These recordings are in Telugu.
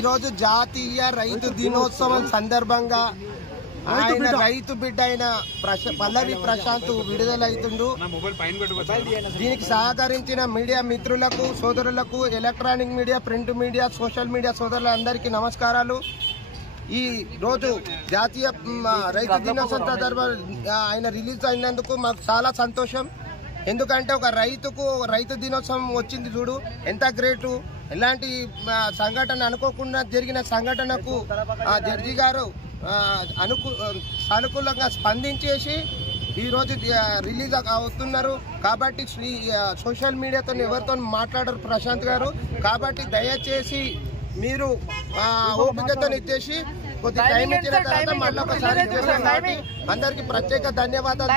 ఈరోజు జాతీయ రైతు దినోత్సవం సందర్భంగా ఆయన రైతు బిడ్డ అయిన పల్లవి ప్రశాంత్ విడుదలైతుండు. దీనికి సహకరించిన మీడియా మిత్రులకు, సోదరులకు, electronic media, print media, social media సోదరులందరికీ నమస్కారాలు. ఈ రోజు జాతీయ రైతు దినోత్సవం సందర్భంగా ఆయన రిలీజ్ అయినందుకు మాకు చాలా సంతోషం. ఎందుకంటే ఒక రైతుకు రైతు దినోత్సవం వచ్చింది చూడు, ఎంత గ్రేటు. ఎలాంటి సంఘటన అనుకోకుండా జరిగిన సంఘటనకు జడ్జి గారు సానుకూలంగా స్పందించేసి ఈరోజు రిలీజ్ అవుతున్నారు. కాబట్టి సోషల్ మీడియాతో ఎవరితో మాట్లాడరు ప్రశాంత్ గారు. కాబట్టి దయచేసి మీరు ఓపికతో ఇచ్చేసి కొద్ది టైం ఇచ్చిన తర్వాత మళ్ళీ ఒకసారి చేస్తాం. కాబట్టి అందరికి ప్రత్యేక ధన్యవాదాలు.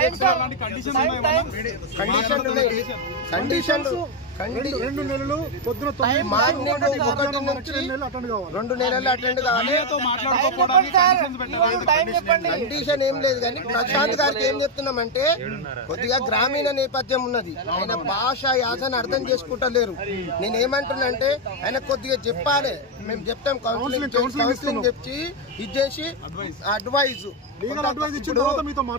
మార్నింగ్ 1 నుంచి 2 నెలలు అటెండ్ కావాలి. కండిషన్ ఏం లేదు, కానీ ప్రశాంత్ గారికి ఏం చెప్తున్నామంటే కొద్దిగా గ్రామీణ నేపథ్యం ఉన్నది. ఆయన భాష యాసను అర్థం చేసుకుంటలేరు. నేనేమంటున్నానంటే ఆయన కొద్దిగా చెప్పాలి, మేము చెప్తాం, కౌన్సిలింగ్ చెప్పి ఇచ్చేసి అడ్వైజ్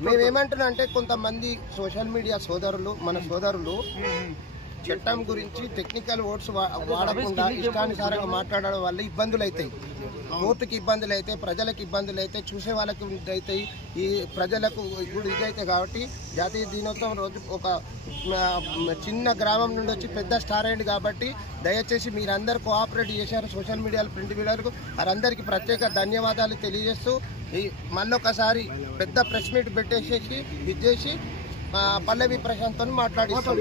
మేమేమంటున్నా అంటే కొంతమంది సోషల్ మీడియా సోదరులు, మన సోదరులు చట్టం గురించి టెక్నికల్ వర్డ్స్ వాడకుండా ఇష్టానుసారంగా మాట్లాడడం వల్ల ఇబ్బందులు అవుతాయి. కోర్టుకి ఇబ్బందులు అయితే, ప్రజలకు ఇబ్బందులు అయితే, చూసే వాళ్ళకి అవుతాయి, ఈ ప్రజలకు ఇప్పుడు ఇదైతే. కాబట్టి జాతీయ దినోత్సవం రోజు ఒక చిన్న గ్రామం నుండి వచ్చి పెద్ద స్టార్ అయింది. కాబట్టి దయచేసి మీరందరూ కోఆపరేట్ చేశారు, సోషల్ మీడియాలో, ప్రింట్ మీడియాలకు. వారందరికీ ప్రత్యేక ధన్యవాదాలు తెలియజేస్తూ మళ్ళొకసారి పెద్ద ప్రెస్ మీట్ పెట్టేసేసి ఇచ్చేసి పల్లవి ప్రశాంత్ తో మాట్లాడిస్తాం.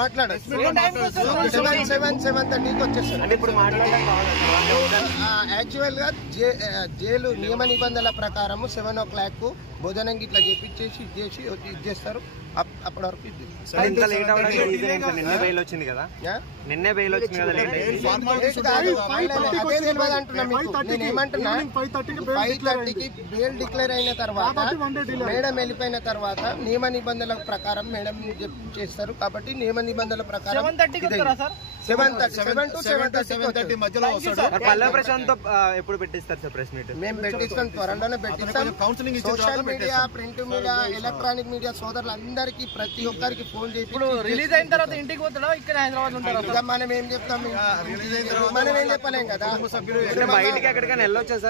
మాట్లాడచ్చు 7:30కి వచ్చేస్తాను. యాక్చువల్ గా జైలు నియమ నిబంధనల ప్రకారం 7 o'clock భోజనం ఇట్లా చేపించేసి ఇచ్చేస్తారు. అప్పటి వరకు నిన్నే బెయిల్ వచ్చింది కదా, నేను ఏమంటున్నా 5:30కి బెయిల్ డిక్లేర్ అయిన తర్వాత మేడం వెళ్ళిపోయిన తర్వాత నియమ నిబంధనల ప్రకారం మేడం చేస్తారు. కాబట్టి నియమ నిబంధనల ప్రకారం 7:30 మధ్యలో పల్లవి ప్రశాంత్ ఎప్పుడు పెట్టిస్తారు సార్ ప్రెస్ మీట్? మేము పెట్టిస్తాం, త్వరలోనే పెట్టిస్తాం. Social media, print media, electronic media సోదరులందరికీ ప్రతి ఒక్కరికి ఫోన్ చేసి రిలీజ్ అయిన తర్వాత ఇంటికి పోతాడా, ఇక్కడ హైదరాబాద్ ఉంటారా? మనం ఏం చెప్తాం, మనం ఏం చెప్పలేం కదా. బయటికి ఎక్కడికైనా వెళ్ళొచ్చా సార్?